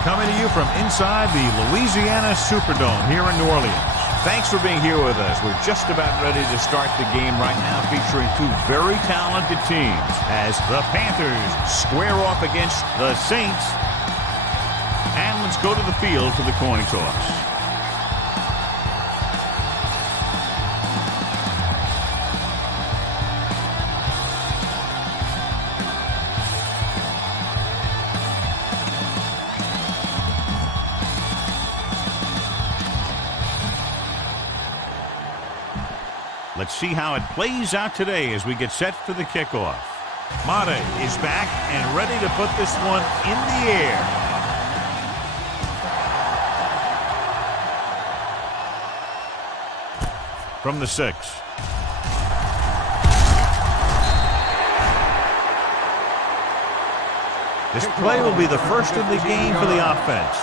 We're coming to you from inside the Louisiana Superdome here in New Orleans. Thanks for being here with us. We're just about ready to start the game right now, featuring two very talented teams as the Panthers square off against the Saints. And let's go to the field for the coin toss. Let's see how it plays out today as we get set for the kickoff. Madden is back and ready to put this one in the air. From the 6. This play will be the first of the game for the offense.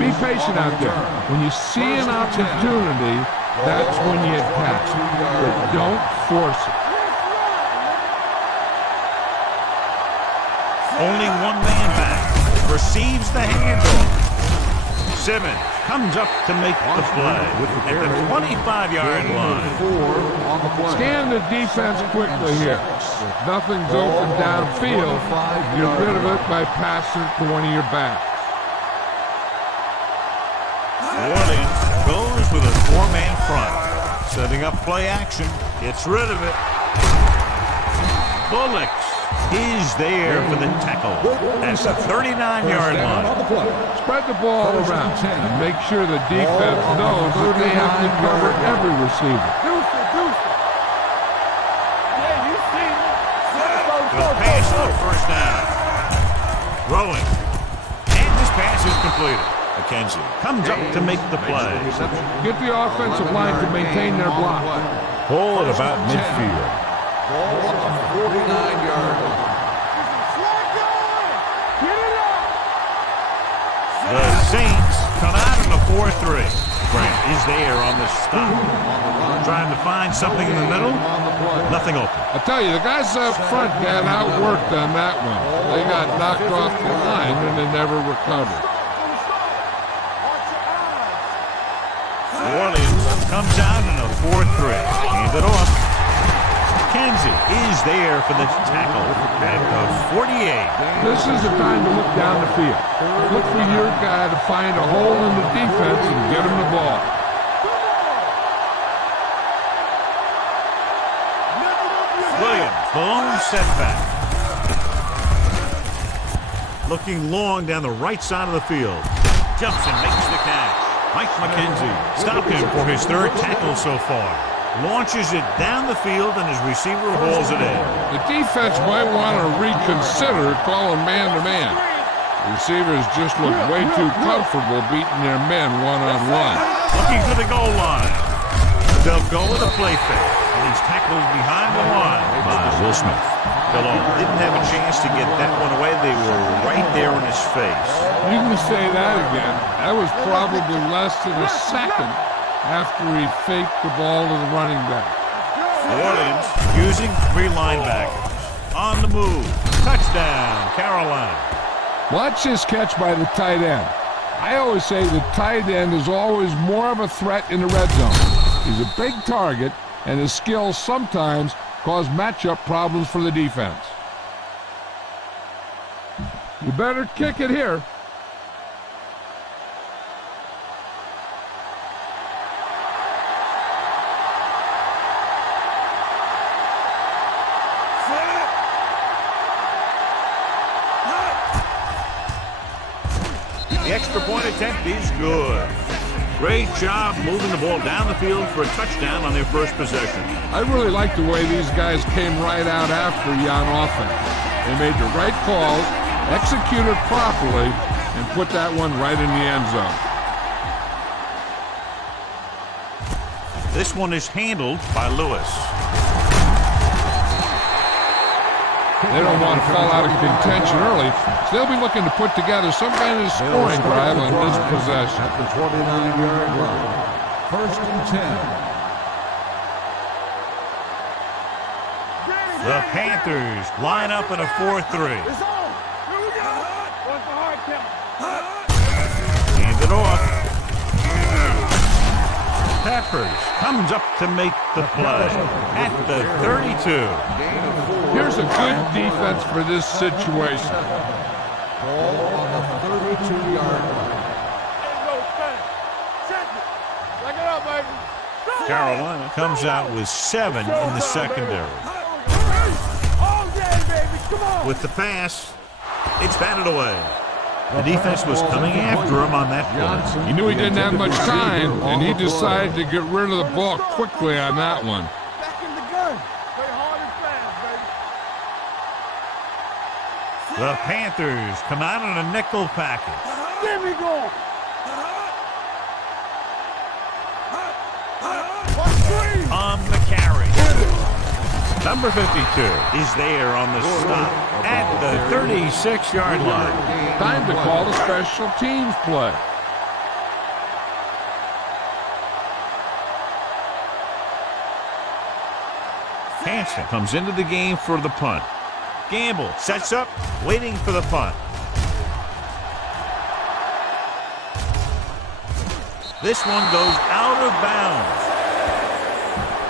Be patient out there. When you see an opportunity, that's when you attack, but don't force it. Only one man back. Receives the handoff. Simmons comes up to make the play at the 25-yard line. Scan the defense quickly here. If nothing's open downfield, get rid of it by passing it to one of your backs. Orleans goes with a 4-man front. Setting up play action. Gets rid of it. Bullocks is there for the tackle. That's the 39-yard line. Spread the ball around and make sure the defense knows that they have to cover every receiver. The pass on first down. Throwing. And this pass is completed. McKenzie comes up to make the play. Get the offensive line to maintain their block. Ball at about midfield. Ball on the 49-yard line. The Saints come out in a 4-3. Grant is there on the stop. Trying to find something in the middle. Nothing open. I tell you, the guys up front got outworked on that one. They got knocked off the line and they never recovered. Orleans comes out in a 4-3. Hand it off. McKenzie is there for the tackle at the 48. This is the time to look down the field. Look for your guy to find a hole in the defense and get him the ball. Williams, the lone setback. Looking long down the right side of the field. Jumps and makes the catch. Mike McKenzie stopped him for his third tackle so far. Launches it down the field and his receiver hauls it in. The defense might want to reconsider calling man-to-man. Receivers just look way too comfortable beating their men one-on-one. Looking for the goal line. They'll go with a play fake. And he's tackled behind the line by Will Smith. Delon didn't have a chance to get that one away. They were right there in his face. You can say that again. That was probably less than a second after he faked the ball to the running back. Orleans using 3 linebackers. On the move. Touchdown, Carolina. Watch this catch by the tight end. I always say the tight end is always more of a threat in the red zone. He's a big target, and his skills sometimes cause matchup problems for the defense. You better kick it here. The extra point attempt is good. Great job moving the ball down the field for a touchdown on their first possession. I really like the way these guys came right out after you on offense. They made the right calls, executed properly, and put that one right in the end zone. This one is handled by Lewis. They don't want to fall out of contention early, so they'll be looking to put together some kind of scoring drive on this possession. At the 29-yard line. 1st and 10. The Panthers line up in a 4-3. Peppers comes up to make the play at the 32. Here's a good defense for this situation. Ball on the 32-yard line. Carolina comes out with 7 in the secondary. With the pass, it's batted away. The defense was coming after him on that play. He knew he didn't have much time, and he decided to get rid of the ball quickly on that one. Back in the gun. Play hard and fast, baby. The Panthers come out in a nickel package. There we go. On the carry. Number 52 is there on the stop at the 36-yard line. Time to call the special teams play. Hansen comes into the game for the punt. Gamble sets up, waiting for the punt. This one goes out of bounds.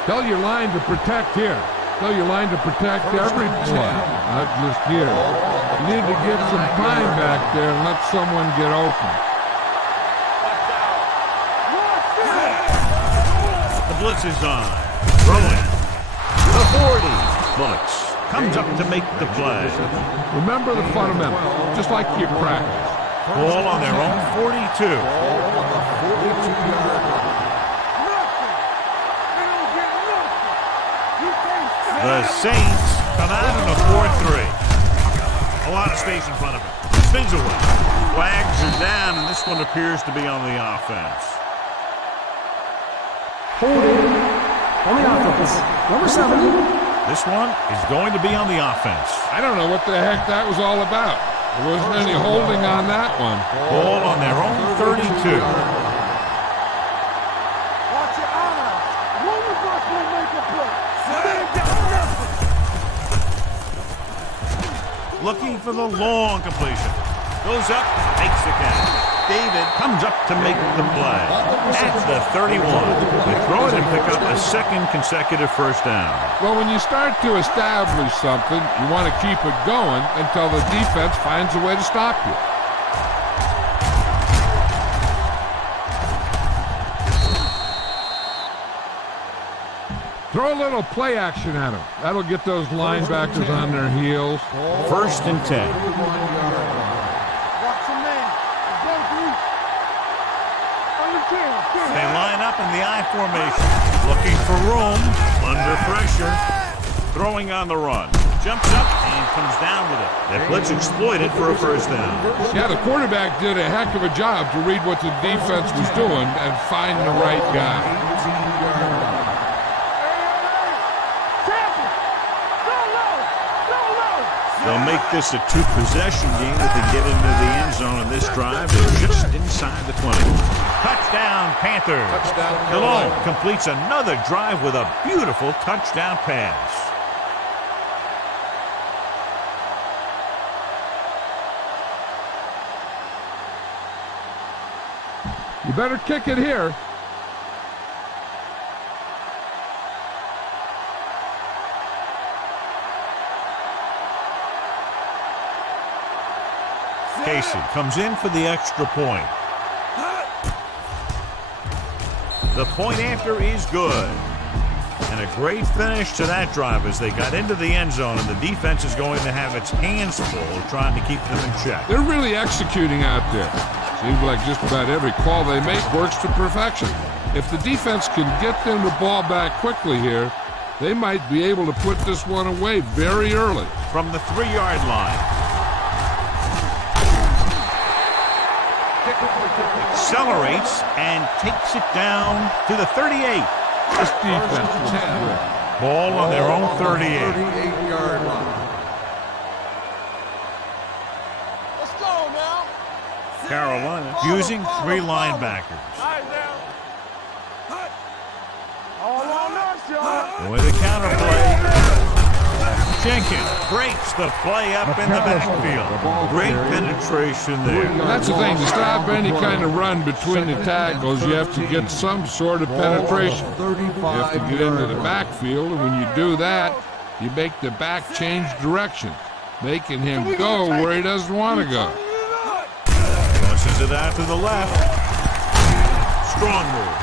Tell your line to protect here. Tell your line to protect every play, not just here. You need to get some time back there and let someone get open. The blitz is on. Throwing. The 40. Bullets comes up to make the play. Remember the fundamentals, just like you practice. Ball on their own 42. The Saints come out in a 4-3. A lot of space in front of him. Spins away. Flags are down, and this one appears to be on the offense. Holding on the offense. Number 7. This one is going to be on the offense. I don't know what the heck that was all about. There wasn't any holding on that one. Ball on their own 32. Watch your eyes. One of us will make a play. Looking for the long completion. Goes up, takes the catch. David comes up to make the play at the 31. They throw it and pick up a second consecutive first down. Well, when you start to establish something, you want to keep it going until the defense finds a way to stop you. Throw a little play action at them. That'll get those linebackers on their heels. 1st and 10. Watch your man. They line up in the I formation. Looking for room. Under pressure. Throwing on the run. Jumps up and comes down with it. That blitz exploited for a first down. Yeah, the quarterback did a heck of a job to read what the defense was doing and find the right guy. They'll make this a 2-possession game if they get into the end zone in this drive. They're just inside the 20. Touchdown, Panthers. Malone completes another drive with a beautiful touchdown pass. You better kick it here. Casey comes in for the extra point. The point after is good. And a great finish to that drive as they got into the end zone, and the defense is going to have its hands full trying to keep them in check. They're really executing out there. Seems like just about every call they make works to perfection. If the defense can get them the ball back quickly here, they might be able to put this one away very early. From the 3-yard line. Accelerates and takes it down to the 38. This defense is good. Ball on their own 38. 38-yard line. Let's go now. Carolina using 3 linebackers. Eyes down. All on us, y'all. With a counter play. Jenkins breaks the play up in the backfield. Great penetration there. And that's the thing, to stop any kind of run between the tackles, you have to get some sort of penetration. You have to get into the backfield, and when you do that, you make the back change direction, making him go where he doesn't want to go. Tosses it out to the left. Strong move.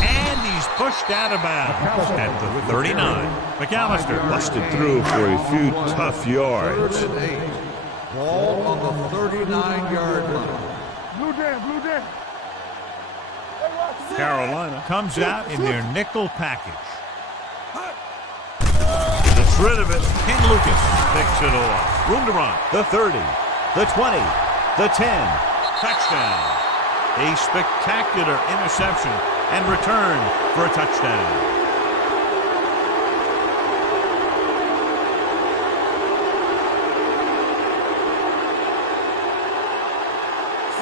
And he's pushed out of bounds at the 39. McAllister busted through for a few tough yards. 3rd and 8. Ball on the 39-yard line. Blue down. Carolina comes out in their nickel package. Gets rid of it. Ken Lucas picks it off. Room to run. The 30, the 20, the 10. Touchdown. A spectacular interception and return for a touchdown.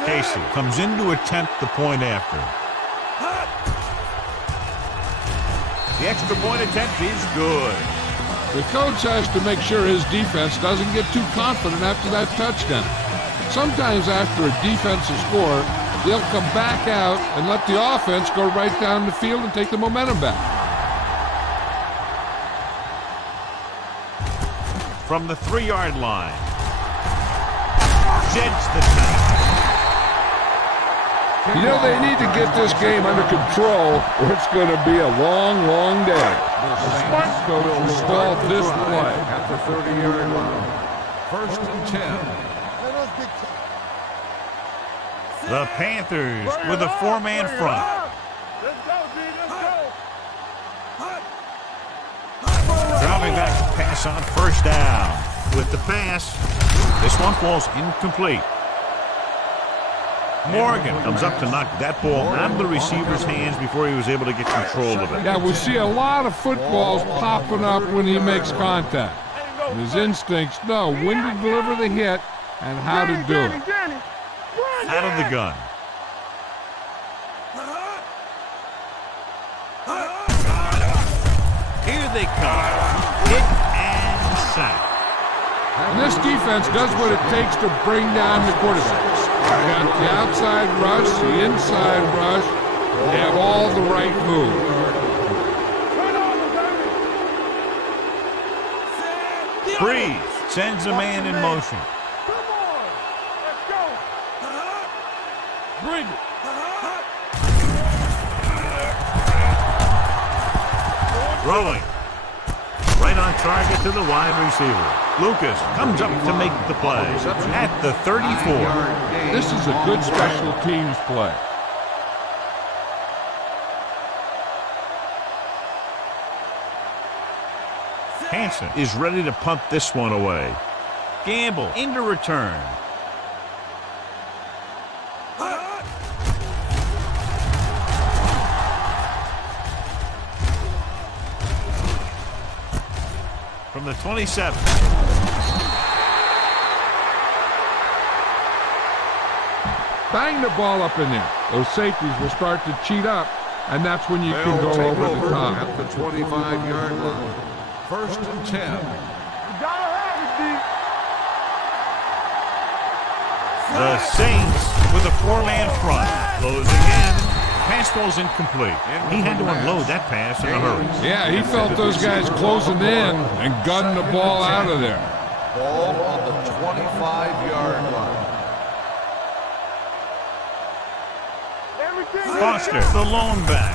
Casey comes in to attempt the point after. The extra point attempt is good. The coach has to make sure his defense doesn't get too confident after that touchdown. Sometimes after a defensive score, they'll come back out and let the offense go right down the field and take the momentum back. From the 3-yard line. Sheds the tank. You know, they need to get this game under control or it's going to be a long, long day. The smart coach will stall this play. At the 30-yard line. 1st and 10. The Panthers with a 4-man front. Let's go, D. Dropping back to pass on 1st down. With the pass, this one falls incomplete. Morgan comes up to knock that ball out of the receiver's hands before he was able to get control of it. Yeah, we see a lot of footballs popping up when he makes contact. And his instincts know when to deliver the hit and how to do it. Out of the gun. Here they come. Hit and sack. And this defense does what it takes to bring down the quarterback. You got the outside rush, the inside rush. They have all the right moves. Breeze sends a man in motion. Bring it. Throwing. Right on target to the wide receiver. Lucas comes up to make the play at the 34. This is a good special teams play. Hansen is ready to punt this one away. Gamble into return. From the 27. Bang the ball up in there. Those safeties will start to cheat up, and that's when you can go over the top. At the 25-yard line. 1st and 10. The Saints with a 4-man front. Closing in. Pass ball's incomplete. He had to unload that pass in a hurry. Yeah, he felt those guys closing in and gunning the ball out of there. Ball on the 25-yard line. Foster, the lone back.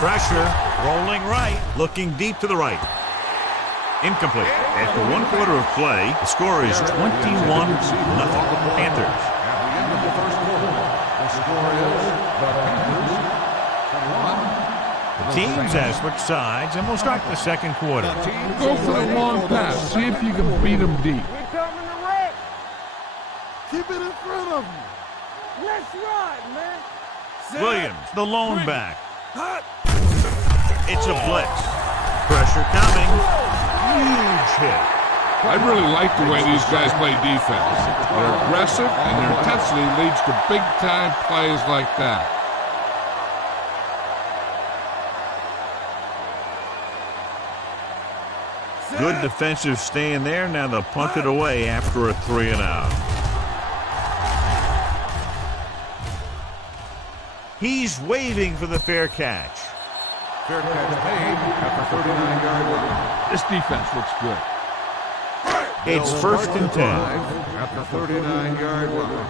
Pressure, rolling right, looking deep to the right. Incomplete. After 1 quarter of play, the score is 21-0 Panthers. At the end of the 1st quarter, the score is the Panthers 1. The teams have switched sides, and we'll start the 2nd quarter. Go for the long pass. See if you can beat them deep. We're coming to wreck. Keep it in front of you. Let's ride, man. Williams, the lone back. It's a blitz. Pressure coming. Huge hit. I really like the way these guys play defense. They're aggressive, and their intensity leads to big-time plays like that. Good defensive stand there. Now they'll punt it away after a 3-and-out. He's waving for the fair catch. Fair catch made at the 39-yard line. This defense looks good. It's first and 10. At the 39-yard line.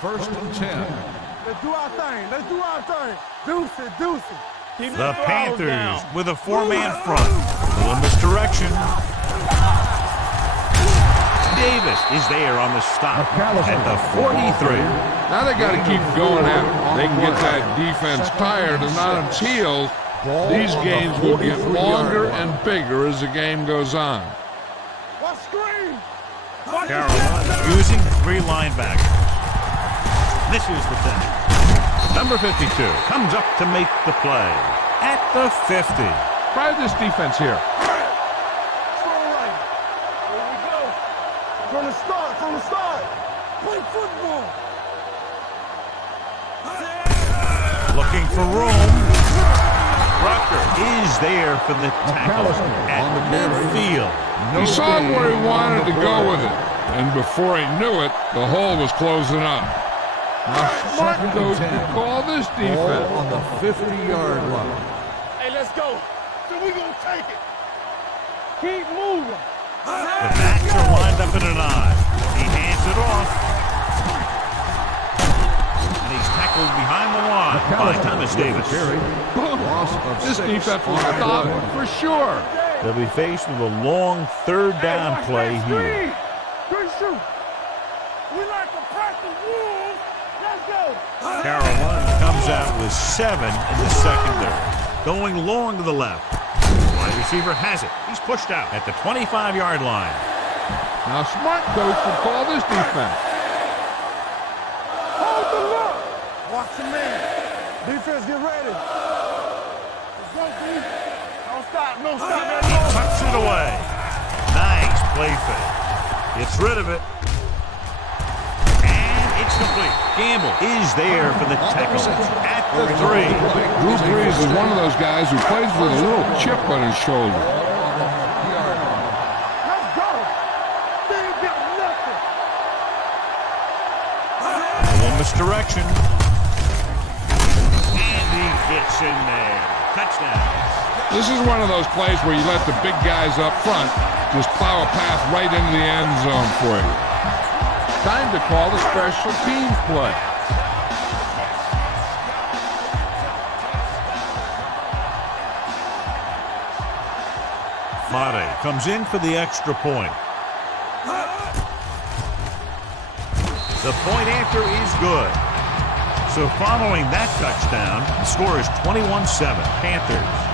First and 10. Let's do our thing. Let's do our thing. Deuce it, deuce it. The Panthers with a 4-man front. A little misdirection. Davis is there on the stop at the 43. Now they got to keep going at it. They can get that defense tired and on its heels. These games will get longer and bigger as the game goes on. What screen? Carolina using 3 linebackers. This is the thing. Number 52 comes up to make the play at the 50. Try this defense here. Strong right. Here we go. From the start. Play football. Looking for room. Rucker is there for the tackle at midfield. He saw where he wanted to go with it, and before he knew it, the hole was closing up. Now, smart coach to call this defense. Ball on the 50-yard line. Hey, let's go. So we gonna take it. Keep moving. The backs are lined up in an eye. He hands it off. And he's tackled behind the line by Thomas Davis. This defense will stop for sure. They'll be faced with a long 3rd down play here. Good shoot. We like to practice rules. Let's go. Carolina comes out with 7 in the secondary. Going long to the left. Wide receiver has it. He's pushed out at the 25-yard line. Now, smart coach will call this defense. Hold the look. Watch the man. Defense, get ready. Let's go, D. Don't stop. No stop. He tucks it away. Nice play fake. Gets rid of it. And it's complete. Gamble is there for the tackle at the 3. Drew Brees is one of those guys who plays with a little chip on his shoulder. Let's go. They ain't got nothing. A little misdirection. And he gets in there. Touchdown. This is one of those plays where you let the big guys up front just plow a path right into the end zone for you. Time to call the special teams play. Mate comes in for the extra point. The point after is good. So following that touchdown, the score is 21-7, Panthers.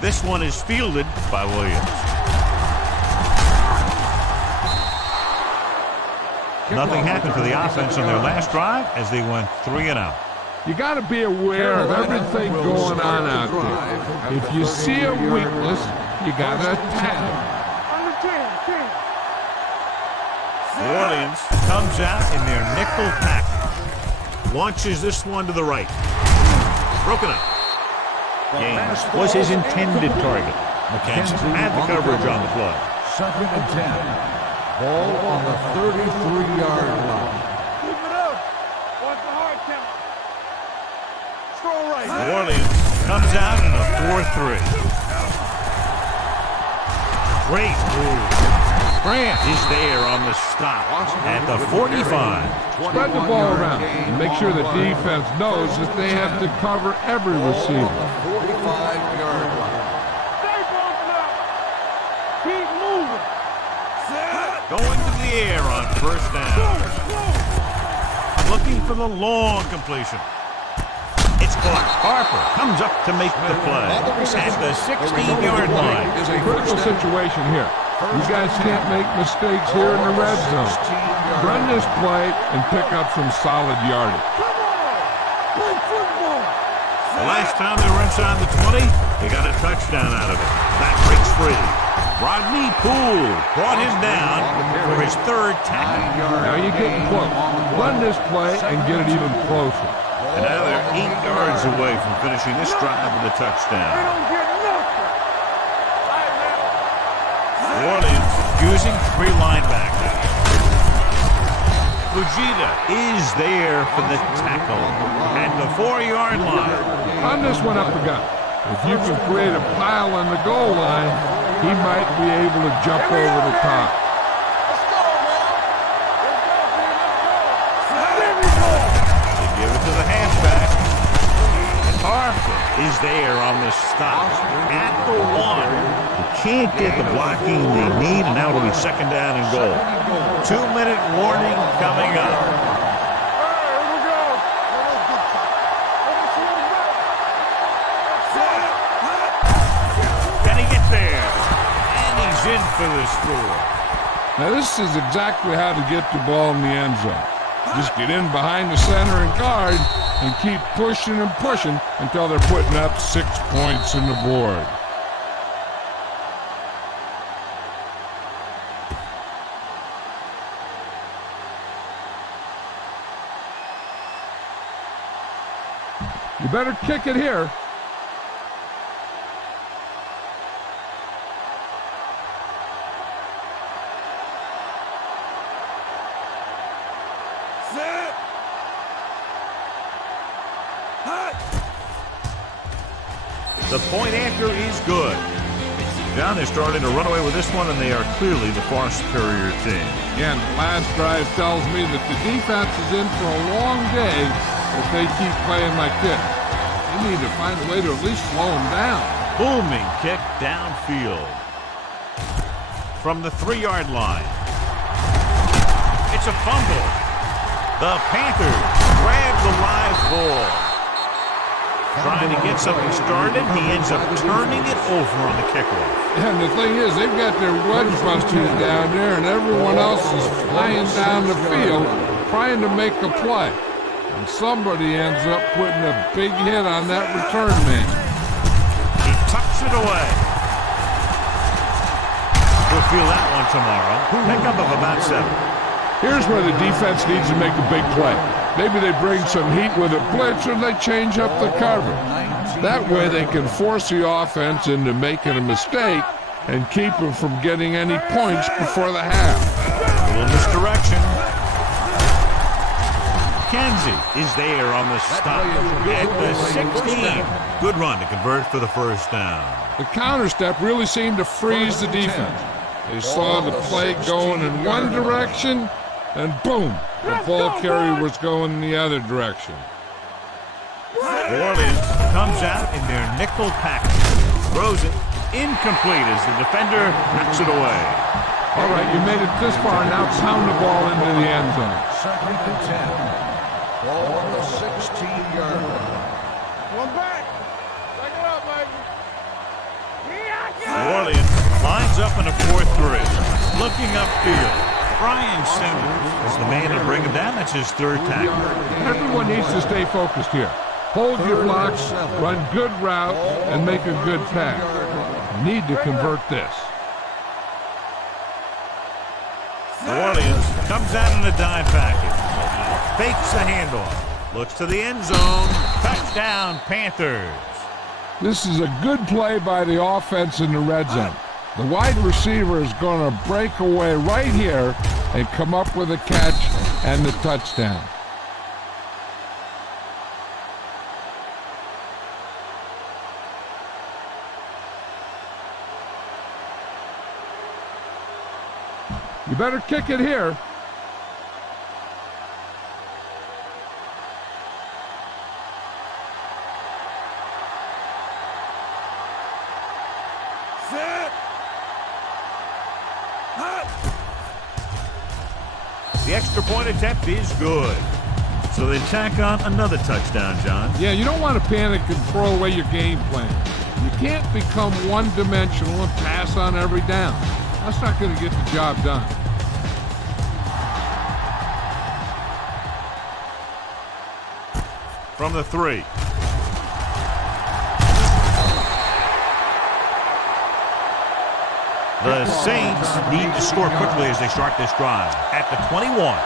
This one is fielded by Williams. Nothing happened for the offense on their last drive as they went 3-and-out. You got to be aware of everything going on out there. If you see a weakness, you got to attack it. Under 10. New Orleans comes out in their nickel package. Launches this one to the right. Broken up. Gaines was his intended target. McKenzie had the coverage on the play. 2nd and 10. Ball on the 33-yard line. Keep it up. Watch the hard count. Strong right. New Orleans comes out in a 4-3. Great move. Grant is there on the stop at the 45. Spread the ball around and make sure the defense knows that they have to cover every receiver. 45-yard line. Stay bumping up. Keep moving. Going to the air on 1st down. Looking for the long completion. It's caught. Harper comes up to make the play at the 16-yard line. It's a critical situation here. You guys can't make mistakes here in the red zone. Run this play and pick up some solid yardage. Come on. Play football. The last time they were inside the 20, they got a touchdown out of it. That breaks free. Rodney Poole brought him down for his third tackle. Now you're getting close. Run this play and get it even closer. And now they're 8 yards away from finishing this drive with a touchdown. New Orleans using 3 linebackers. Fujita is there for the tackle at the 4-yard line. Run this one up the gut. If you can create a pile on the goal line, he might be able to jump over the top. They give it to the halfback. And Harper is there on the stop at the 1. They can't get the blocking they need, and now it'll be 2nd down and goal. 2-minute warning coming up. In for the score. Now this is exactly how to get the ball in the end zone. Just get in behind the center and guard and keep pushing and pushing until they're putting up 6 points on the board. You better kick it here. The point after is good. John is starting to run away with this one, and they are clearly the far superior team. Again, the last drive tells me that the defense is in for a long day if they keep playing like this. They need to find a way to at least slow them down. Booming kick downfield. From the 3-yard line. It's a fumble. The Panthers grab the live ball. Trying to get something started, he ends up turning it over on the kickoff. And the thing is, they've got their wedge busters down there, and everyone else is flying down the field trying to make a play. And somebody ends up putting a big hit on that return man. He tucks it away. We'll feel that one tomorrow. Pickup of about 7. Here's where the defense needs to make a big play. Maybe they bring some heat with a blitz or they change up the coverage. That way they can force the offense into making a mistake and keep them from getting any points before the half. A little misdirection. Kenzie is there on the stop at the 16. Good run to convert for the first down. The counter step really seemed to freeze the defense. They saw the play going in one direction, and boom, the ball carrier was going in the other direction. Orleans comes out in their nickel package. Throws it incomplete as the defender knocks it away. All right, you made it this far, now pound the ball into the end zone. 2nd and 10. Ball on the 16-yard line. One back. Take it up, baby. Orleans lines up in a 4-3. Looking upfield. Brian Simmons is the man to bring him down. That's his 3rd tackle. Everyone needs to stay focused here. Hold your blocks, run good route, and make a good pass. You need to convert this. Orleans comes out in a dime package. Fakes the handoff. Looks to the end zone. Touchdown, Panthers. This is a good play by the offense in the red zone. The wide receiver is going to break away right here and come up with a catch and the touchdown. You better kick it here. The extra point attempt is good. So they tack on another touchdown, John. Yeah, you don't want to panic and throw away your game plan. You can't become one-dimensional and pass on every down. That's not going to get the job done. From the 3. The Saints need to score quickly as they start this drive at the 21.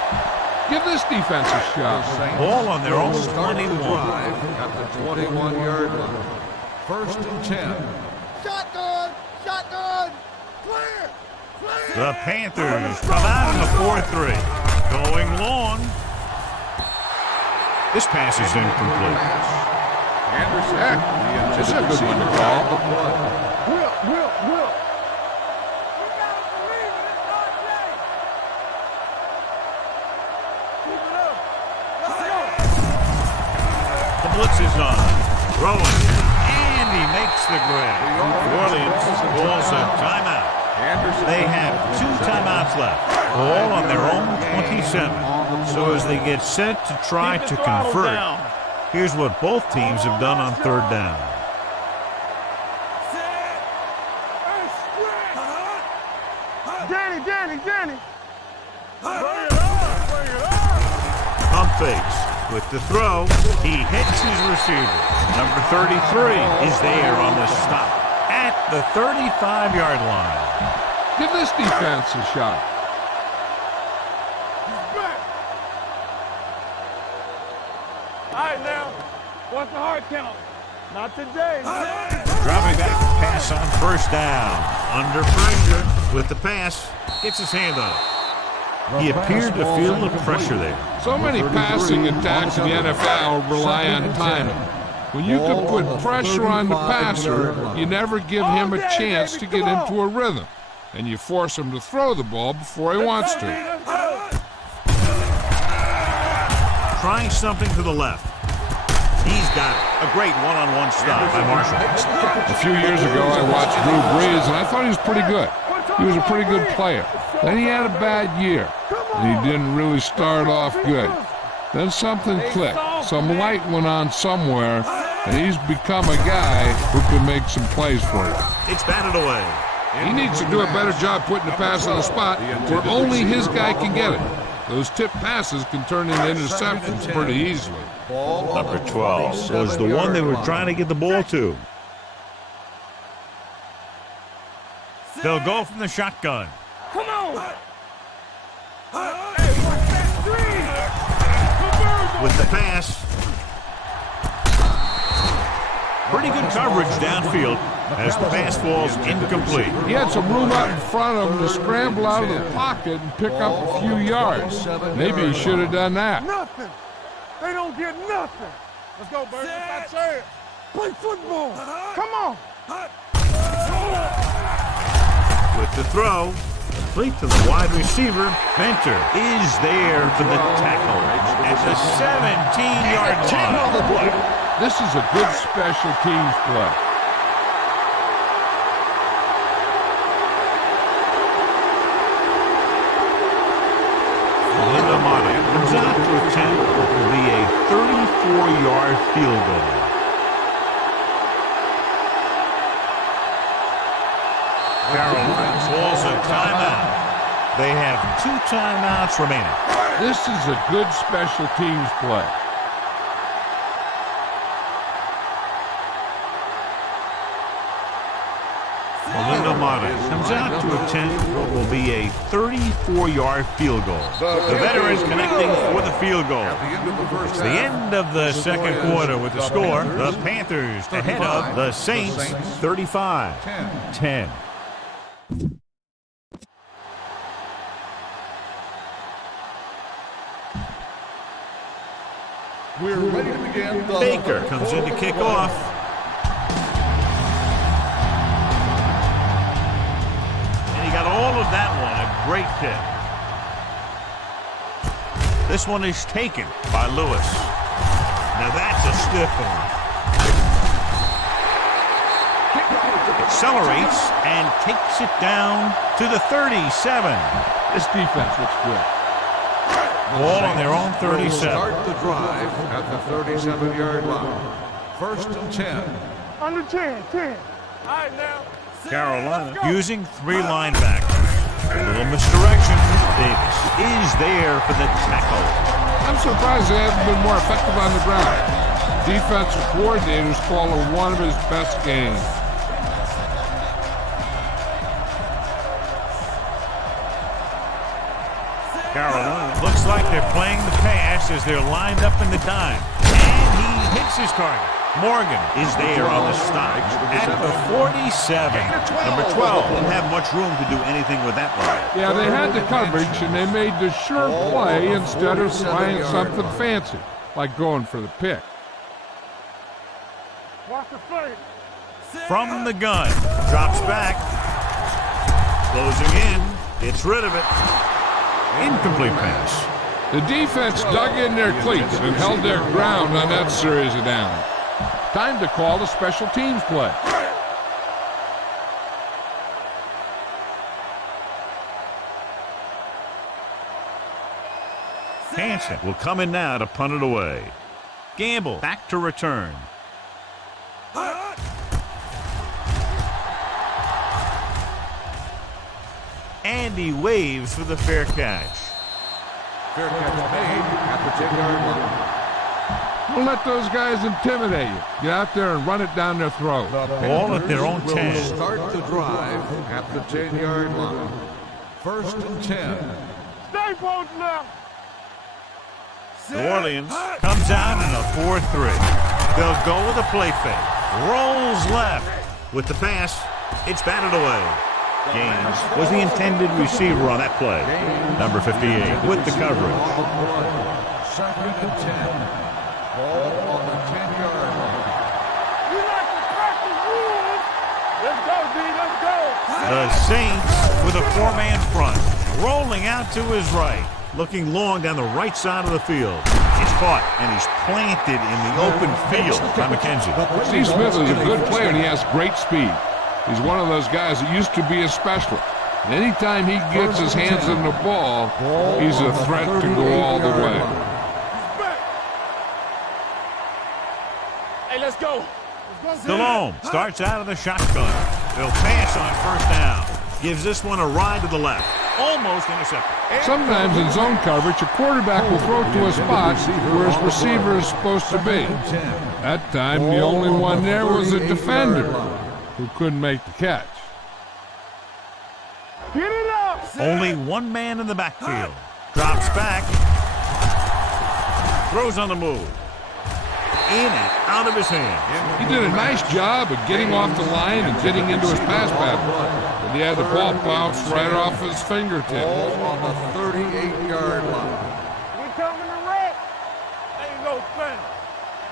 Give this defense a shot. Ball on their own 21. At the 21-yard line. First and 10. Shotgun! Shotgun! Clear! Clear! The Panthers come out in the 4-3. Going long. This pass is incomplete. Anderson. This is a good one to call. Will! You gotta believe it, it's RJ! Keep it up! Let's go! The blitz is on. Throwing. And he makes the grab. New Orleans calls a timeout. They have 2 timeouts left. All on their own 27. So as they get set to try to convert, here's what both teams have done on 3rd down. Danny! Bring it on! Pump fakes. With the throw, he hits his receiver. Number 33 is there on the stop at the 35-yard line. Give this defense a shot. All right, now, what's the hard count? Not today. Dropping back to pass on 1st down. Under pressure with the pass. Gets his hand on it. He appeared to feel the pressure there. So many passing attacks in the NFL rely on timing. When you can put pressure on the passer, you never give him a chance to get into a rhythm. And you force him to throw the ball before he wants to. Trying something to the left. He's got it. A great one-on-one stop by Marshall. A few years ago, I watched Drew Brees, and I thought he was pretty good. He was a pretty good player. Then he had a bad year, and he didn't really start off good. Then something clicked. Some light went on somewhere, and he's become a guy who can make some plays for you. It's batted away. He needs to do a better job putting the pass on the spot where only his guy can get it. Those tip passes can turn into interceptions pretty easily. Number 12 was the one they were trying to get the ball to. They'll go from the shotgun. Come on! With the pass. Pretty good coverage downfield as the pass falls incomplete. He had some room out in front of him to scramble out of the pocket and pick up a few yards. Maybe he should have done that. Nothing! They don't get nothing! Let's go, Bird. That's it. Play football! Come on! With the throw, complete to the wide receiver. Venter is there for the tackle at the 17-yard line. This is a good special teams play. Comes out to attempt what will be a 34-yard field goal. Carolina calls a timeout. They have 2 timeouts remaining. This is a good special teams play. Comes out to attempt what will be a 34-yard field goal. The veterans connecting for the field goal. It's the end of the second quarter with the score. The Panthers ahead of the Saints 35-10. We're ready to begin. Baker comes in to kick off. All of that one, a great kick. This one is taken by Lewis. Now that's a stiff one. Accelerates and takes it down to the 37. This defense looks good. Ball on their own 37. Start the drive at the 37-yard line. First and 10. Under 10. All right, now. Carolina using 3 linebackers. A little misdirection. Davis is there for the tackle. I'm surprised they haven't been more effective on the ground. Defensive coordinators call it one of his best games. Carolina looks like they're playing the pass as they're lined up in the dime. And he hits his target. Morgan is there on the stop at the 47. Number 12 didn't have much room to do anything with that one. Yeah, they had the coverage, and they made the sure play instead of trying something fancy, like going for the pick. Watch the fake. From the gun, drops back, closing in, gets rid of it. Incomplete pass. The defense dug in their cleats and held their ground on that series of downs. Time to call the special teams play. Hansen will come in now to punt it away. Gamble back to return. And he waves for the fair catch. Fair catch made at the 10-yard line. Don't let those guys intimidate you. Get out there and run it down their throat. Ball at their own 10. Start the drive at the 10-yard line. 1st and 10. Stay post now. New Orleans comes out in a 4-3. They'll go with a play fake. Rolls left. With the pass, it's batted away. Gaines was the intended receiver on that play. Number 58 with the coverage. 2nd and 10. Ball on the 10-yard line. You like to crack the rules. Let's go, D. Let's go. The Saints with a 4-man front. Rolling out to his right. Looking long down the right side of the field. It's caught, and he's planted in the open field by McKenzie. Steve Smith is a good player, and he has great speed. He's one of those guys that used to be a specialist. And anytime he gets his hands on the ball, he's a threat to go all the way. Hey, let's go. Delhomme starts out of the shotgun. They'll pass on 1st down. Gives this one a ride to the left. Almost intercepted. Sometimes in zone coverage, a quarterback will throw to a spot where his receiver is supposed to be. That time, the only one there was a defender who couldn't make the catch. Get it up. Only one man in the backfield. Drops back. Throws on the move. In and out of his hand. He did a nice job of getting off the line and getting into his pass pattern. But he had the ball bounce right off his fingertips. Ball on the 38-yard line. We coming to red. Ain't no thing.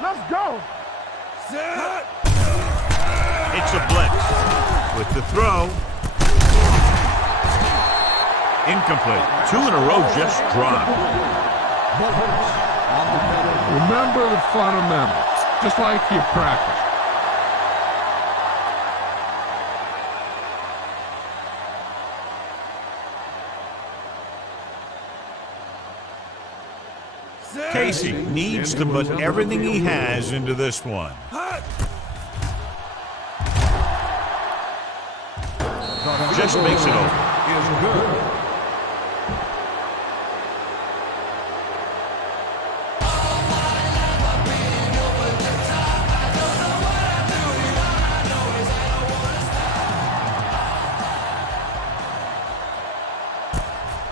Let's go. It's a blitz. With the throw. Incomplete. 2 in a row just dropped. Remember the fundamentals, just like you practice. Casey needs to put everything he has into this one. Just makes it over. Is good.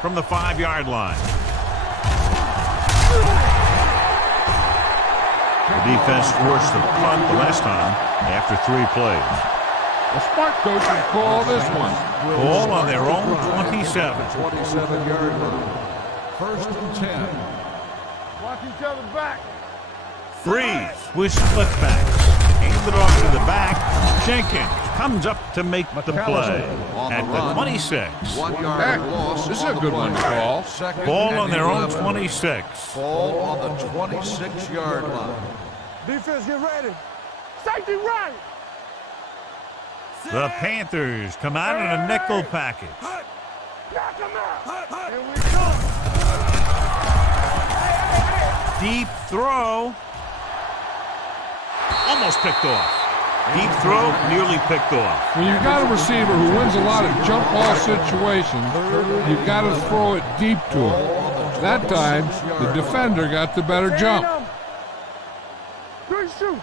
From the 5-yard line. The defense forced the punt the last time after 3 plays. The smart coach would call this one. Ball on their own 27. 27-yard line. 1st and 10. Watch each other back. Breeze with split backs. Hand it off to the back. Jenkins comes up to make the play at the 26. 1-yard loss. This is a good one to call. Ball on their own 26. Ball on the 26-yard line. Defense, get ready. Safety right. The Panthers come out in a nickel package. Knock him out. Here we go. Deep throw. Almost picked off. Deep throw, nearly picked off. When you've got a receiver who wins a lot of jump ball situations, you've got to throw it deep to him. That time, the defender got the better jump. Good shoot.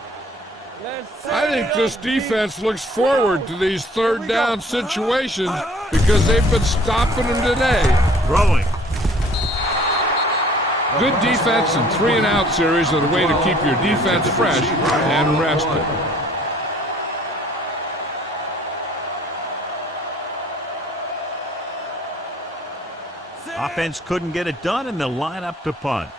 I think this defense looks forward to these 3rd down situations because they've been stopping them today. Throwing. Good defense and 3-and-out series are the way to keep your defense fresh and rested. Offense couldn't get it done, and they'll line up to punt.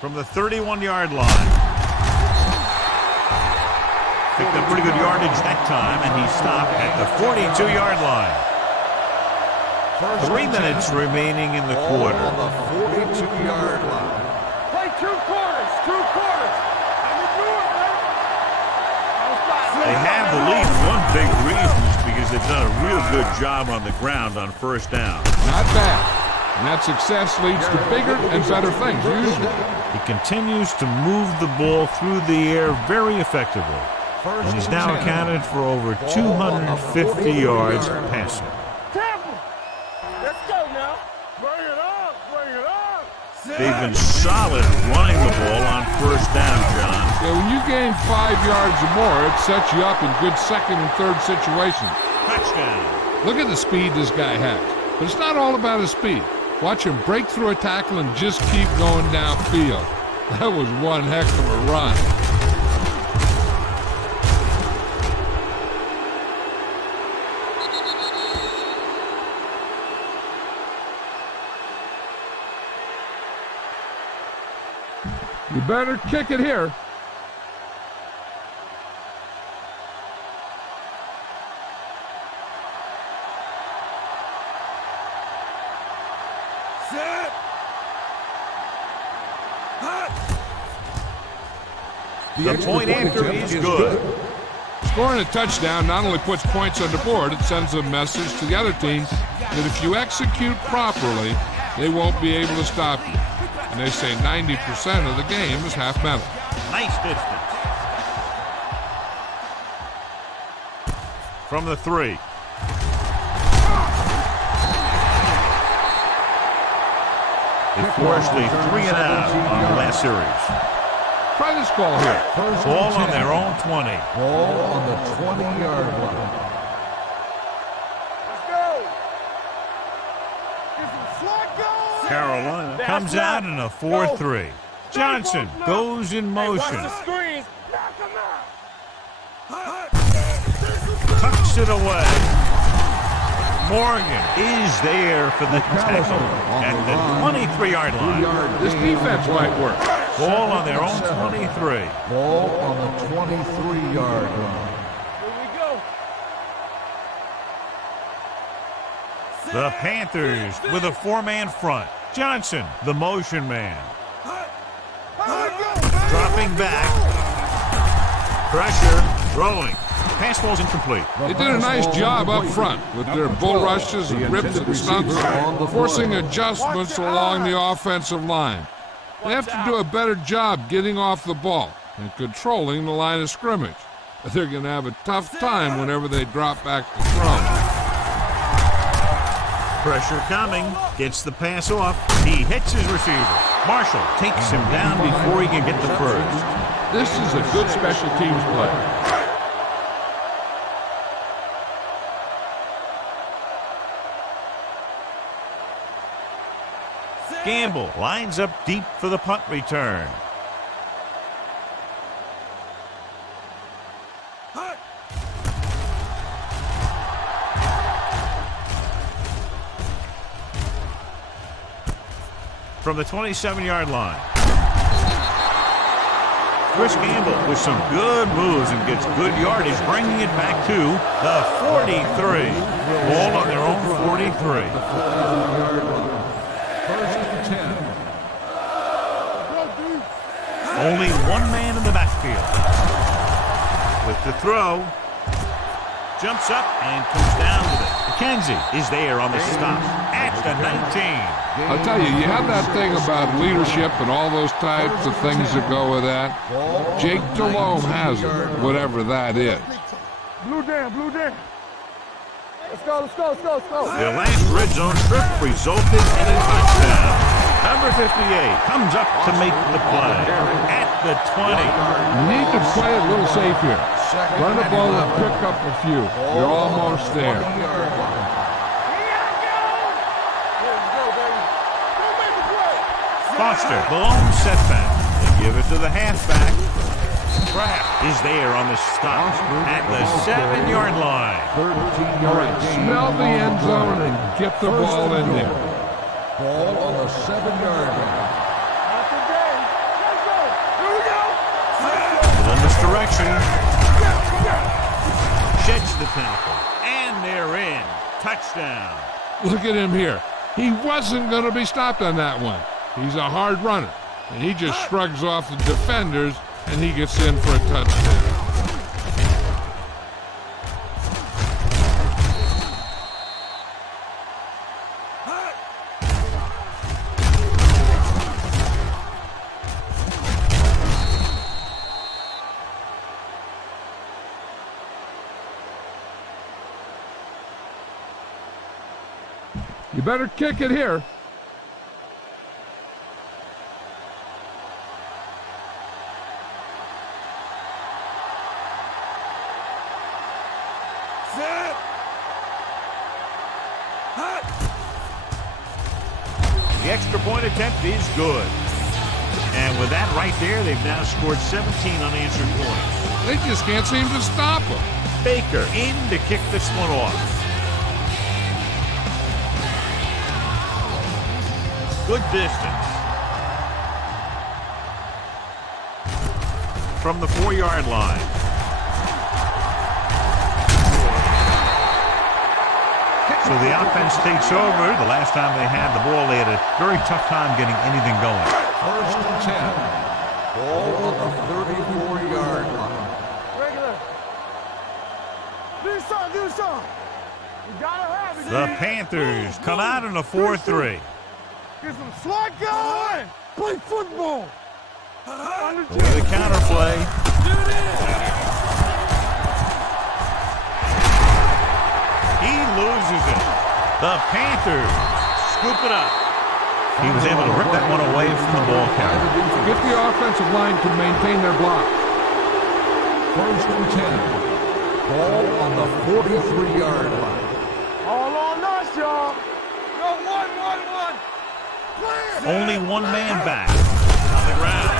From the 31-yard line. Picked up pretty good yardage that time, and he stopped at the 42-yard line. 3 minutes remaining in the quarter. On the 42-yard line. Play 2 quarters. 2 quarters. And you do it, man. They have the lead. One big reason is because they've done a real good job on the ground on first down. Not bad. And that success leads to bigger and better things, usually. He continues to move the ball through the air very effectively. And he's now accounted for over 250 yards passing. Let's go now. Bring it up. Bring it up. They've been solid running the ball on first down, John. Yeah, when you gain 5 yards or more, it sets you up in good second and third situations. Touchdown. Look at the speed this guy has. But it's not all about his speed. Watch him break through a tackle and just keep going downfield. That was one heck of a run. You better kick it here. Set. Hot. The point after is good. Scoring a touchdown not only puts points on the board, it sends a message to the other team that if you execute properly, they won't be able to stop you. And they say 90% of the game is half mental. Nice distance. From the 3. They forced a 3-and-out on the last series. Try this call here. Ball on their own 20. Ball on the 20-yard line. Let's go. Get some slack going. Carolina comes out in a 4-3. Johnson goes in motion. Screens. Knock him out. Tucks it away. Morgan is there for the tackle at the 23-yard line. This defense might work. Ball on their own 23. Ball on the 23-yard line. Here we go. The Panthers with a 4-man front. Johnson, the motion man. Dropping back. Pressure. Throwing. Pass ball's incomplete. They did a nice job up front with their bull rushes and rips and stunts, forcing adjustments along the offensive line. They have to do a better job getting off the ball and controlling the line of scrimmage. They're going to have a tough time whenever they drop back to throw. Pressure coming. Gets the pass off. He hits his receiver. Marshall takes him down before he can get the first. This is a good special teams play. Gamble lines up deep for the punt return. From the 27-yard line. Chris Gamble with some good moves and gets good yardage, bringing it back to the 43. Ball on their own 43. Only one man in the backfield. With the throw. Jumps up and comes down with it. McKenzie is there on the stop at the 19. I'll tell you, you have that thing about leadership and all those types of things that go with that. Jake Delhomme has it, whatever that is. Blue down, blue down. Let's go, let's go, let's go, let's go. The last red zone trip resulted in a touchdown. Number 58 comes up to make the play at the 20. You need to play it a little safe here. Run the ball and pick up a few. You're almost there. Koster, the lone setback. They give it to the halfback. Kraft is there on the stop at the 7-yard line. 13-yard gain. Smell the end zone and get the ball in there. Ball on the 7-yard line. In this direction. Sheds the tackle. And they're in. Touchdown. Look at him here. He wasn't going to be stopped on that one. He's a hard runner. And he just shrugs off the defenders, and he gets in for a touchdown. You better kick it here. The extra point attempt is good. And with that right there, they've now scored 17 unanswered points. They just can't seem to stop him. Baker in to kick this one off. Good distance. From the 4-yard line. So the offense takes over. The last time they had the ball, they had a very tough time getting anything going. 1st and 10. Ball on the 34-yard line. Regular. Do something. You gotta have it. The Panthers come out in a 4-3. Get some slot going. Play football. With a counter play. He loses it. The Panthers scoop it up. He was able to rip that one away from the ball carrier. Get the offensive line to maintain their block. 1st and 10. Ball on the 43-yard line. All on us, y'all. Go 1. Only one man back on the ground.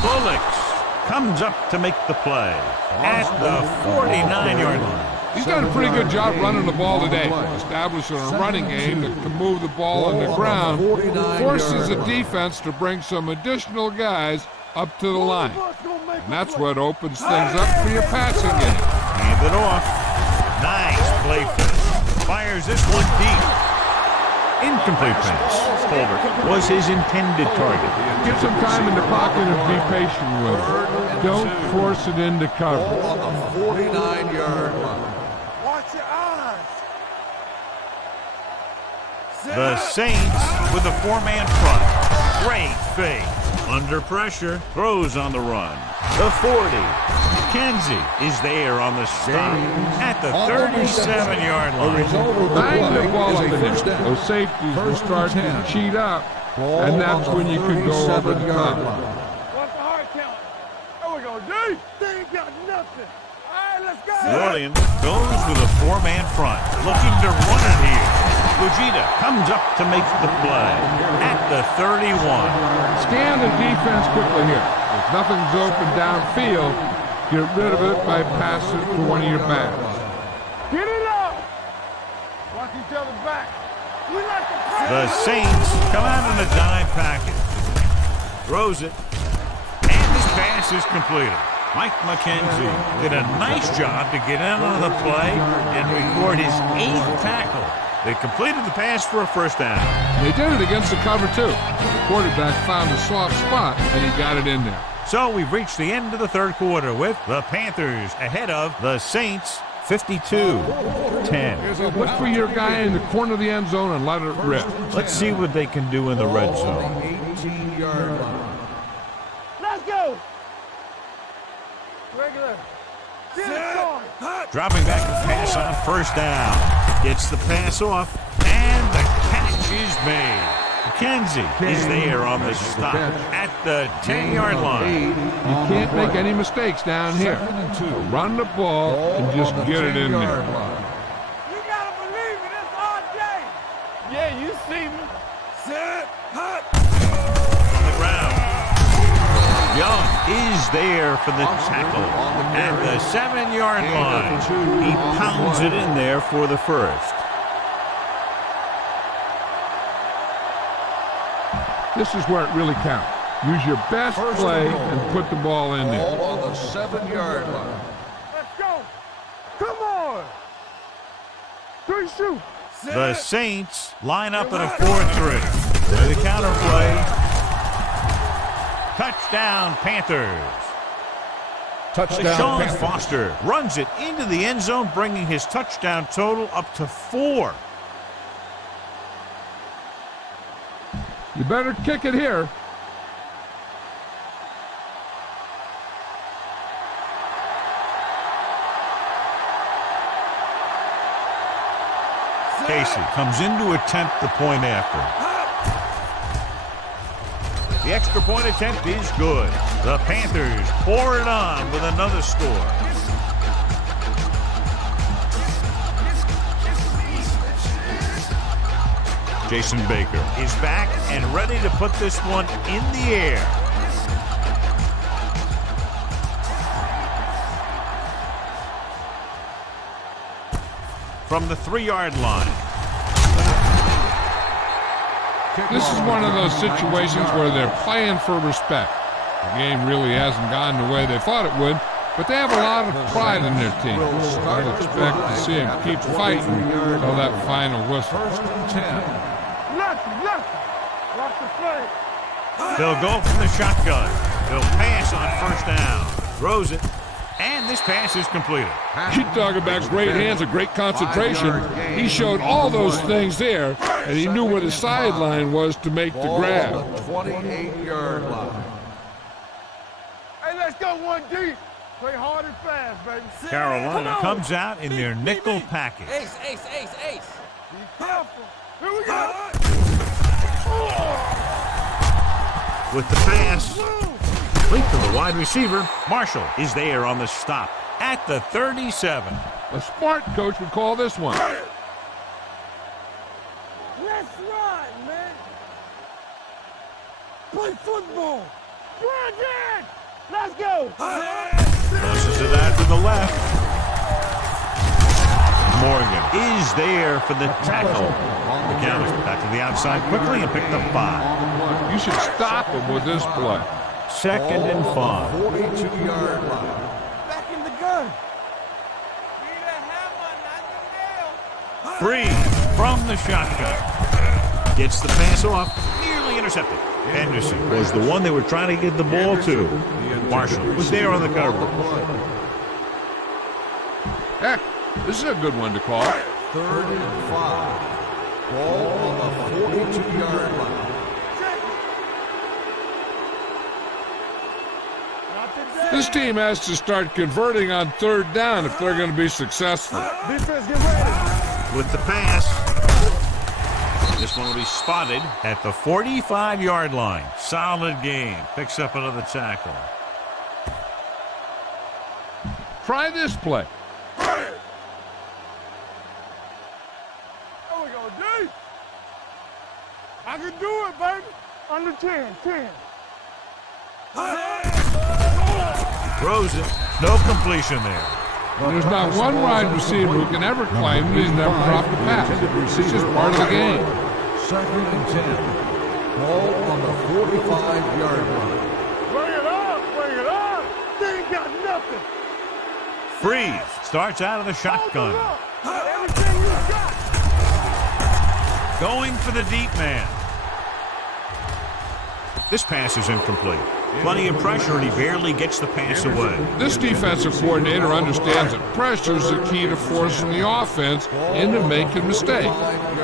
Bullocks comes up to make the play at the 49-yard line. He's done a pretty good job running the ball today, establishing a running game that can move the ball on the ground, forces the defense to bring some additional guys up to the line. And that's what opens things up for your passing game. Hand it off. Nice play finish. Fires this one deep. Incomplete pass. Colbert was his intended target. Get some time in the pocket and be patient with it. Don't force it into cover. Ball on the 49-yard line. Watch your eyes. The Saints with a 4-man front. Great fake. Under pressure, throws on the run. The 40. McKenzie is there on the stop at the 37-yard line. Bang the ball up in there. Those safeties will start to cheat up, and that's when you can go over the top. What's the hard count? There we go, D. They ain't got nothing. All right, let's go. New Orleans goes with a 4-man front, looking to run it here. Fujita comes up to make the play at the 31. Scan the defense quickly here. If nothing's open downfield, get rid of it by passing it to one of your backs. Get it up. Watch each other back. We like to play. The Saints come out in a dime package. Throws it. And this pass is completed. Mike McKenzie did a nice job to get in on the play and record his 8th tackle. They completed the pass for a first down. They did it against the cover, too. The quarterback found a soft spot, and he got it in there. So we've reached the end of the third quarter with the Panthers ahead of the Saints 52-10. Look for your guy in the corner of the end zone and let it rip. Let's see what they can do in the red zone. 18-yard line. Let's go. Regular. Get it going. Dropping back to pass on first down. Gets the pass off, and the catch is made. McKenzie is there on the stop at the 10-yard line. You can't make any mistakes down here. Run the ball and just get it in there. You gotta believe it, it's RJ. Yeah, you see me. Set, hot. On the ground. Young is there for the tackle at the 7-yard line. He pounds it in there for the first. This is where it really counts. Use your best play and put the ball in there. Ball on the 7-yard line. Let's go. Come on. 3 shoot. The Saints line up in a 4-3. Play the counter play. Touchdown, Panthers. Sean Foster runs it into the end zone, bringing his touchdown total up to 4. You better kick it here. Casey comes in to attempt the point after. The extra point attempt is good. The Panthers pour it on with another score. Jason Baker is back and ready to put this one in the air. From the 3-yard line. This is one of those situations where they're playing for respect. The game really hasn't gone the way they thought it would, but they have a lot of pride in their team. I'll expect to see them keep fighting until that final whistle. Left. Watch the play. They'll go from the shotgun. They'll pass on first down. Throws it. And this pass is completed. You talk about great hands and great concentration. He showed all those things there, and he knew where the sideline was to make the grab. 28-yard line. Hey, let's go 1 deep. Play hard and fast, baby. Carolina comes out in their nickel package. Ace. Be careful. Here we go. With the pass, complete to the wide receiver. Marshall is there on the stop at the 37. A smart coach would call this one. Let's run, man. Play football. Run, Dad. Let's go. Tosses it out to the left. Morgan is there for the tackle. McCown back to the outside quickly and picked up 5. You should stop him with this play. 2nd and 5. 42-yard line. Back in the gun. Need a hammer, not the nail. Free from the shotgun. Gets the pass off. Nearly intercepted. Henderson was the one they were trying to get the ball to. Marshall was there on the cover. Heck, this is a good one to call. 3rd and 5. Ball on the 42-yard line. This team has to start converting on 3rd down if they're going to be successful. Defense, get ready. With the pass. This one will be spotted at the 45-yard line. Solid game. Picks up another tackle. Try this play. There we go, D. I can do it, baby. Under 10. Throws it. No completion there. There's not one wide receiver who can ever claim that he's never dropped a pass. It's just part of the game. 2nd and 10. Ball on the 45-yard line. Bring it up. They ain't got nothing. Freeze starts out of the shotgun. Everything you got. Going for the deep man. This pass is incomplete. Plenty of pressure, and he barely gets the pass away. This defensive coordinator understands that pressure is the key to forcing the offense into making mistakes.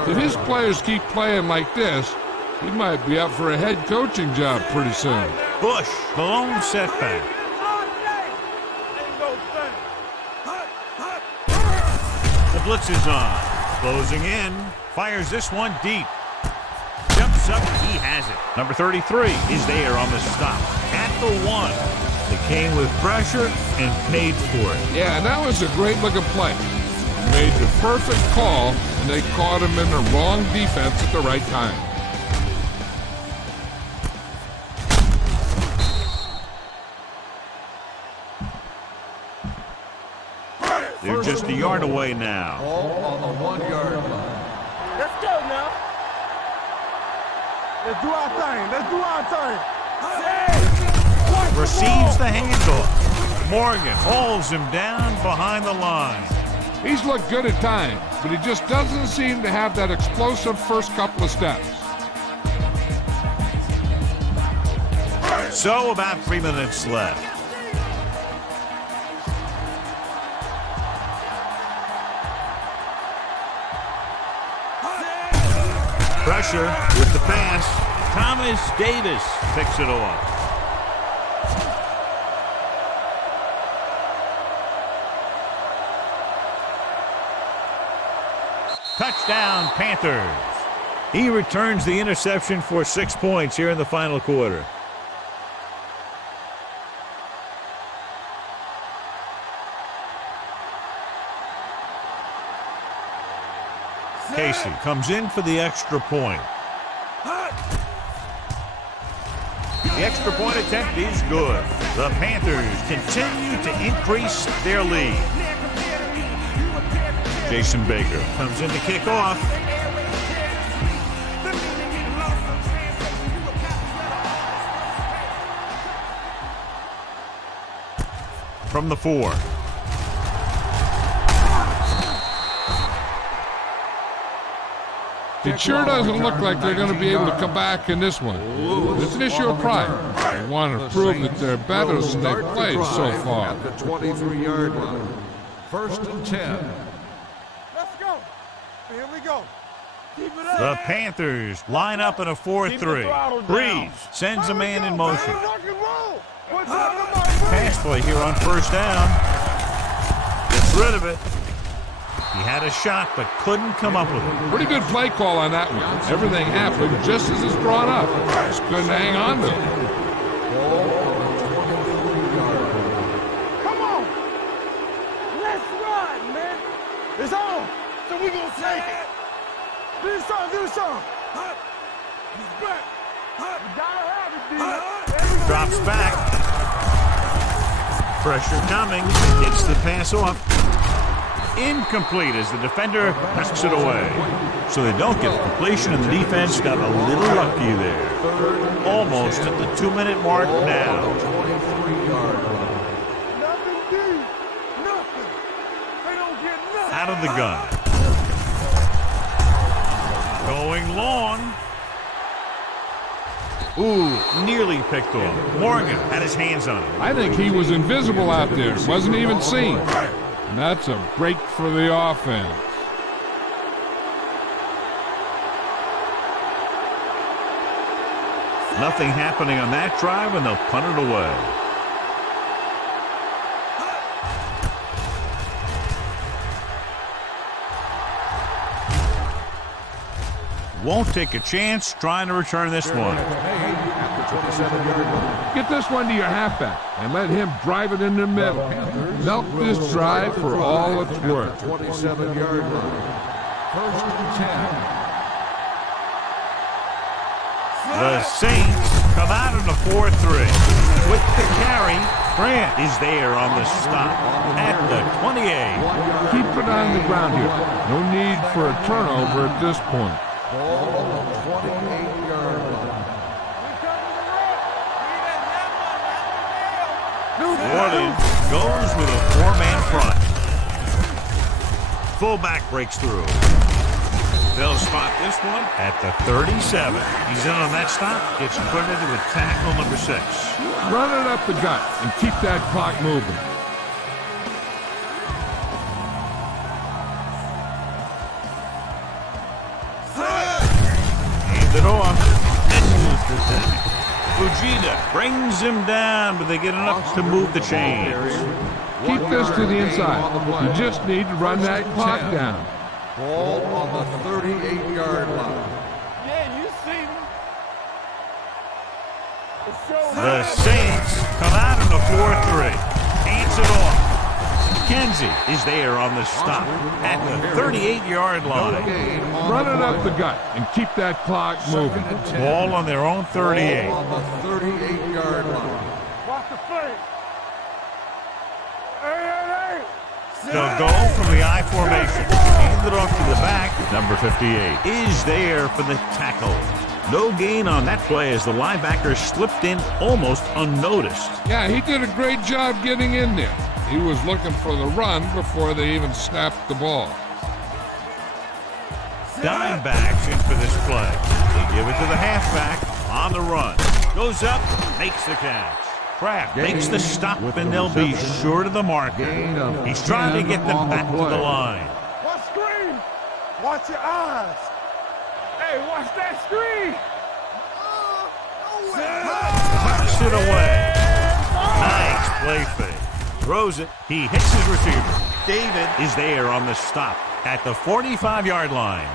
If his players keep playing like this, he might be up for a head coaching job pretty soon. Bush, the lone setback. The blitz is on. Closing in. Fires this one deep. up, he has it. Number 33 is there on the stop at the 1. They came with pressure and paid for it. Yeah, that was a great-looking play. Made the perfect call, and they caught him in the wrong defense at the right time. They're just a yard away now. Ball on the 1-yard line. Let's go now. Let's do our thing. Let's do our thing. Receives the handoff. Morgan hauls him down behind the line. He's looked good at times, but he just doesn't seem to have that explosive first couple of steps. So about 3 minutes left. Pressure with the pass. Thomas Davis picks it off. Touchdown, Panthers. He returns the interception for 6 points here in the final quarter. Casey comes in for the extra point. The extra point attempt is good. The Panthers continue to increase their lead. Jason Baker comes in to kick off. From the 4. It sure doesn't look like they're going to be able to come back in this one. It's an issue of pride. They want to prove that they're better than they've played so far. At the 23-yard line. 1st and 10. Let's go. Here we go. Keep it up. The Panthers line up in a 4-3. Breeze sends a man in motion. Pass play here on 1st down. Gets rid of it. He had a shot but couldn't come up with it. Pretty good play call on that one. Everything happened just as it's brought up. Just couldn't hang on to it. Come on. Let's ride, man. It's on. So we gonna take it. Do something, do something. He's back. You gotta have it, D. Drops back. Pressure coming. Gets the pass off. Incomplete as the defender knocks it away. So they don't get the completion, and the defense got a little lucky there. Almost at the 2-minute mark now. Nothing, D. Nothing. They don't get nothing. Out of the gun. Going long. Ooh, nearly picked off. Morgan had his hands on it. I think he was invisible out there. Wasn't even seen. And that's a break for the offense. Nothing happening on that drive, and they'll punt it away. Won't take a chance trying to return this one. Get this one to your halfback and let him drive it in the middle. Milk this drive for all it's worth. 27-yard line. 1st and 10. The Saints come out in a 4-3. With the carry, Grant is there on the stop at the 28. Keep it on the ground here. No need for a turnover at this point. Ball on the 28-yard line. Wooded goes with a 4-man front. Fullback breaks through. They'll spot this one at the 37. He's in on that stop. Gets credited with tackle number 6. Run it up the gut and keep that clock moving. Hands it off. Fujita brings him down, but they get enough to move the chains. Keep this to the inside. You just need to run that clock down. Ball on the 38-yard line. Yeah, you see me. The Saints come out in a 4-3. Hands it off. Kenzie is there on the stop at the 38-yard line. Run it up the gut and keep that clock moving. Ball on their own 38. Ball on the 38-yard line. Watch the fake. Hey. They'll go from the I formation. Hand it off to the back. Number 58 is there for the tackle. No gain on that play as the linebacker slipped in almost unnoticed. Yeah, he did a great job getting in there. He was looking for the run before they even snapped the ball. Dime backs in for this play. They give it to the halfback on the run. Goes up, makes the catch. Kraft makes the stop, and they'll be short of the marker. He's trying to get them back to the line. Watch screen. Watch your eyes. Hey, watch that screen. Tucks it away. Nice play fake. Throws it. He hits his receiver. David is there on the stop at the 45-yard line.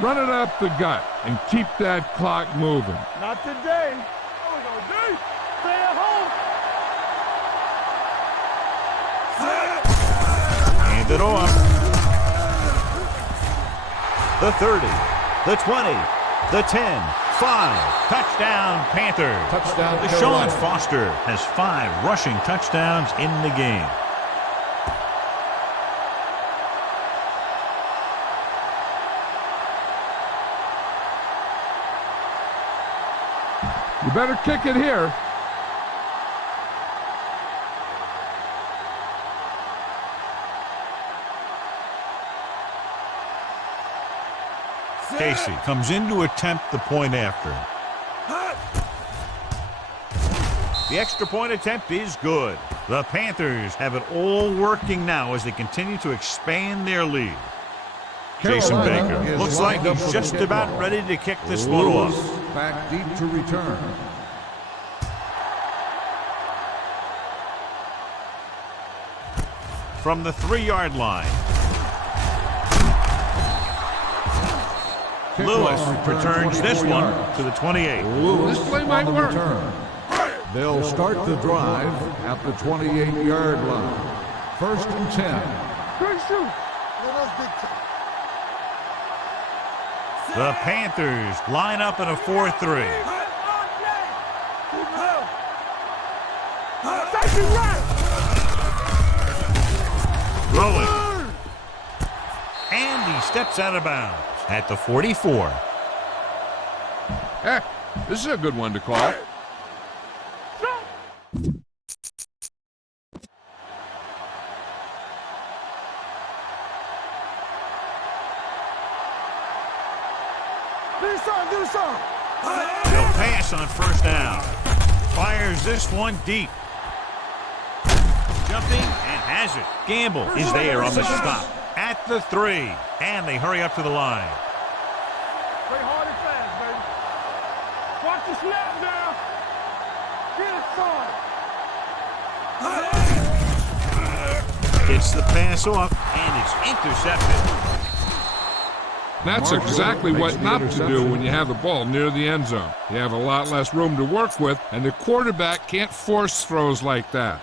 Run it up the gut and keep that clock moving. Not today. What we gonna do? Stay at home. Hand it off. The 30, the 20, the 10, 5. Touchdown, Panthers. Touchdown, Deshaun Carolina. Foster has 5 rushing touchdowns in the game. You better kick it here. Casey comes in to attempt the point after. The extra point attempt is good. The Panthers have it all working now as they continue to expand their lead. Jason Carolina Baker is looks like lined up he's for just the about kickoff. ready to kick this one Lewis off. back deep to return. From the 3-yard line. Lewis returns this one to the 28. Lewis This play on might the work. return. They'll start the drive at the 28-yard line. 1st and 10. Great shoot. Let us big time. The Panthers line up in a 4-3. Safety right. Rolling. And he steps out of bounds at the 44. This is a good one to call. Do something. He'll pass on 1st down. Fires this one deep. Jumping and has it. Gamble is there on the stop at the 3. And they hurry up to the line. Play hard and fast, baby. Watch the snap now. Get it started. Gets the pass off, and it's intercepted. That's Marshall exactly makes what the not to do interception. when you have the ball near the end zone. You have a lot less room to work with, and the quarterback can't force throws like that.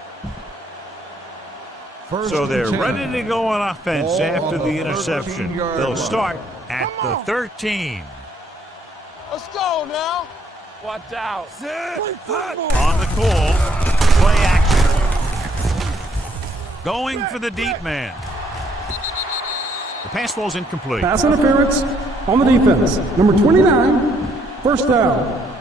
So they're 1st and 10. ready to go on offense Ball after on the the interception. 13-yard They'll line. start at the 13. Let's go now. Watch out. Play football. On the call, play action. Going for the deep man. The pass ball's incomplete. Pass interference on the defense. Number 29, 1st down.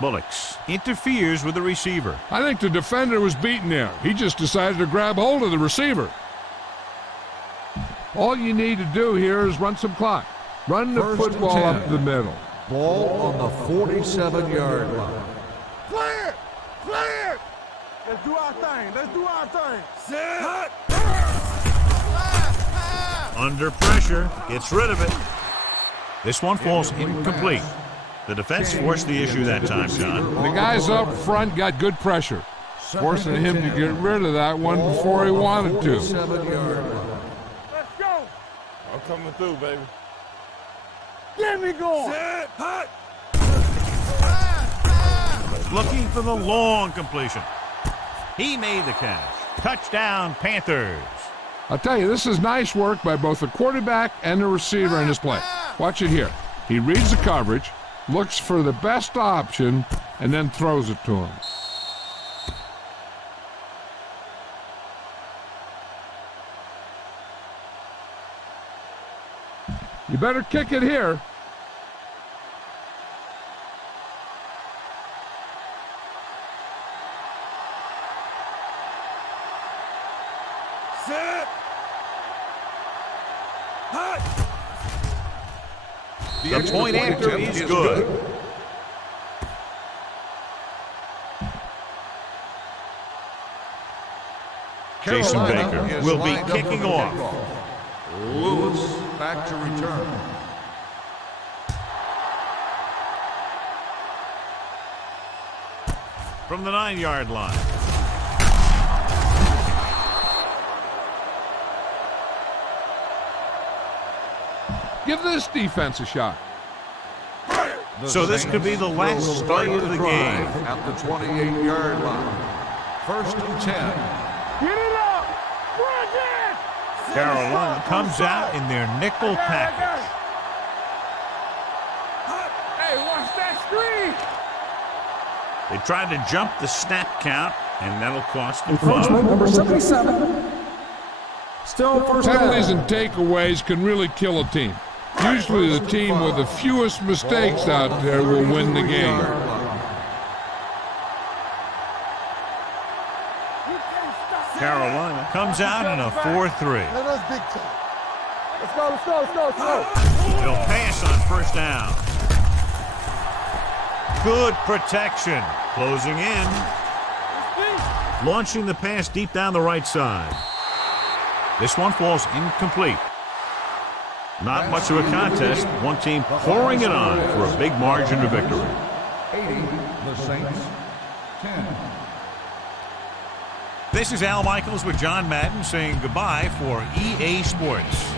Bullocks interferes with the receiver. I think the defender was beaten there. He just decided to grab hold of the receiver. All you need to do here is run some clock. Run the 1st and football 10. up the middle. Ball on the 47-yard line. Play it. Let's do our thing. Sit. Under pressure, gets rid of it. This one falls incomplete. The defense forced the issue that time, John. The guys up front got good pressure, forcing him to get rid of that one before he wanted to. 47-yard line. Let's go. I'm coming through, baby. Get me going. Sit. looking for the long completion. He made the catch. Touchdown, Panthers. I'll tell you, this is nice work by both the quarterback and the receiver in this play. Watch it here. He reads the coverage, looks for the best option, and then throws it to him. You better kick it here. Set. Hot. The point after is good. Jason Baker will be kicking off. Lewis back to return. From the 9-yard line. Give this defense a shot. So this could be the last play of the game. At the 28-yard line. 1st and 10. Get it up. Run it. Carolina comes out in their nickel package. Hey, watch that screen. They tried to jump the snap count, and that'll cost them Encroachment 5. number 77. Still first Penalties down. and takeaways can really kill a team. Usually the team with the fewest mistakes out there will win the game. Carolina comes out in a 4-3. That's big time. Let's go, let's go, let's go, let's go. They'll pass on 1st down. Good protection. Closing in. Launching the pass deep down the right side. This one falls incomplete. Not much of a contest. One team pouring it on for a big margin of victory. 80, the Saints. 10. This is Al Michaels with John Madden saying goodbye for EA Sports.